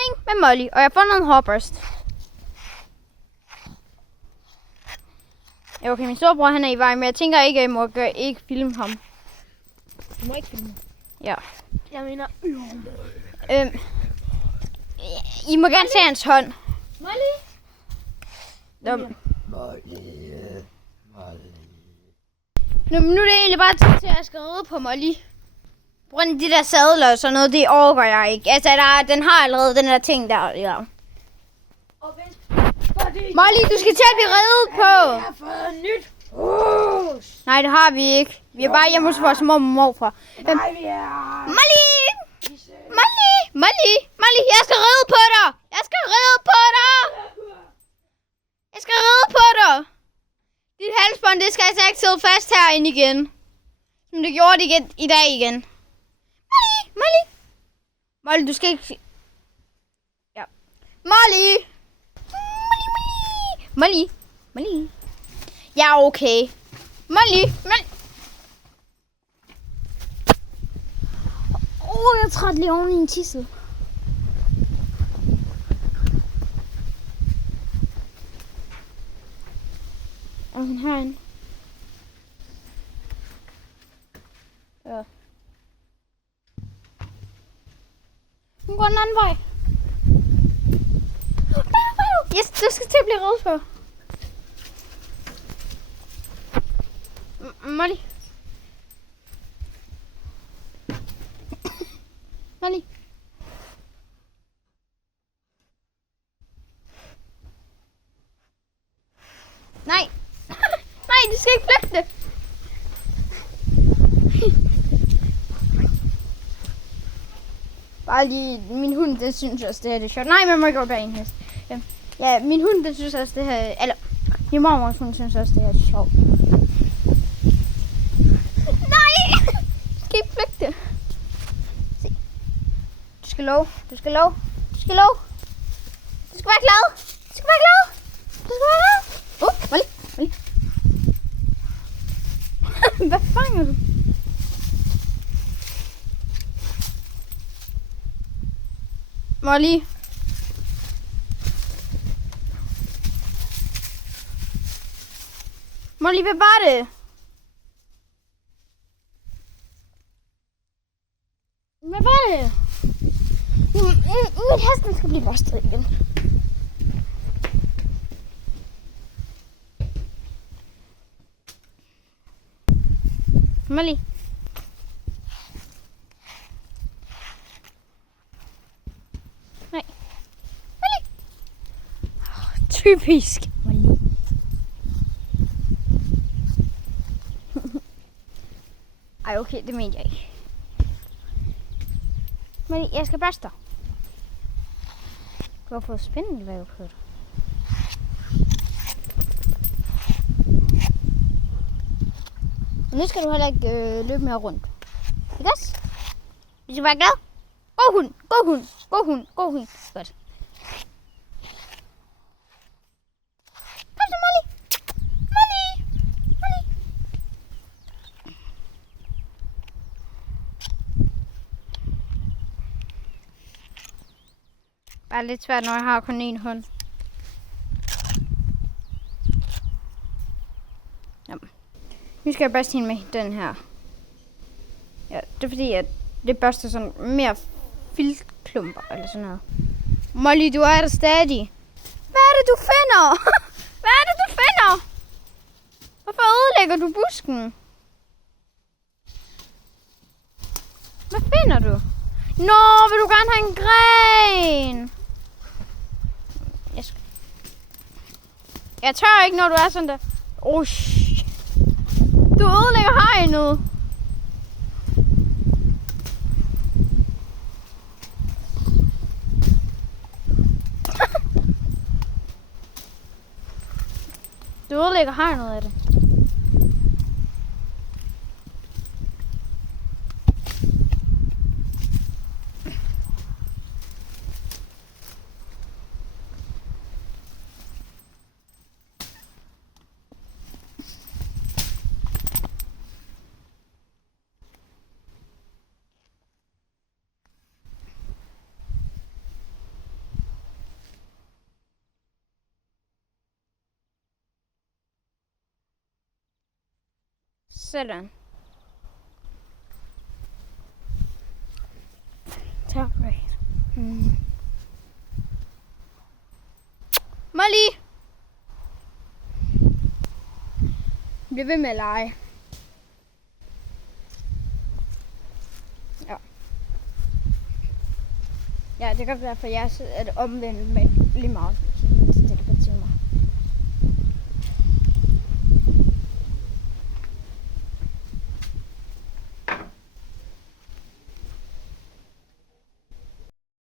redning med Molly, og jeg har fundet en hårburst. Ja, okay, min storebror han er i vej, men jeg tænker ikke, at jeg må ikke filme ham. Du må ikke filme. Ja. Jeg mener... I må gerne se hans hånd. Molly? Nu er det egentlig bare tid til, at jeg skal ride på Molly. På grund af de der sadler og sådan noget, det overgår jeg ikke. Altså, den har allerede den der ting der. Ja. Molly, du skal til at blive reddet på. Jeg har fået nyt hus. Nej, det har vi ikke. Vi er bare hjemme hos vores mor og morfar. Nej, vi er... Molly! Molly, jeg skal ride på dig. Jeg skal ride på dig. Dit halsbånd, det skal altså ikke sidde fast herinde igen. Som det gjorde det igen, i dag igen. Molly, du skal ikke... Ja. Molly! Ja, okay. Molly! Jeg er træt lige oven i en tissel. Er hun herinde? Ja. Hun går den anden vej. Yes, du skal til at blive reddet på. Molly. Nej. Nej, du skal ikke flygte. Bare lige, min hund, den synes også, det her det er sjovt. Nej, man må ikke gå bag en hest. Ja, min hund, den synes også, det her, eller min mormors hund synes også, det her er sjovt. Nej! Du skal ikke flygte. Se. Du skal love. Du skal være glad. Molly. Hvad fanger du? Molly. Molly, hvad var det? Hvad var det? Min hesten skal blive børstet igen. Molly. Nej. Molly. Typisk. Molly. Ej, okay, det mener jeg ikke. Molly, jeg skal børste dig. Du har fået spindelvæv på dig. Men nu skal du heller ikke løbe mere rundt. Ikke også? Du skal være glad. God hund. Godt. Kom så, Molly. Bare lidt svært, når jeg har kun én hund. Jamen. Nu skal jeg børste hende med den her. Ja, det er fordi, at det børster sådan mere filtklumper eller sådan noget. Molly, du er der stadig. Hvad er det, du finder? Hvorfor ødelægger du busken? Hvad finder du? Nå, vil du gerne have en gren? Jeg tør ikke, når du er sådan der. Du ødelægger hegnet. Du ødelægger hegnet af det. Sådan. Tak. Molly! Bliv ved med at lege. Ja. Ja, det kan være, for jeg er det omvendt med lige meget.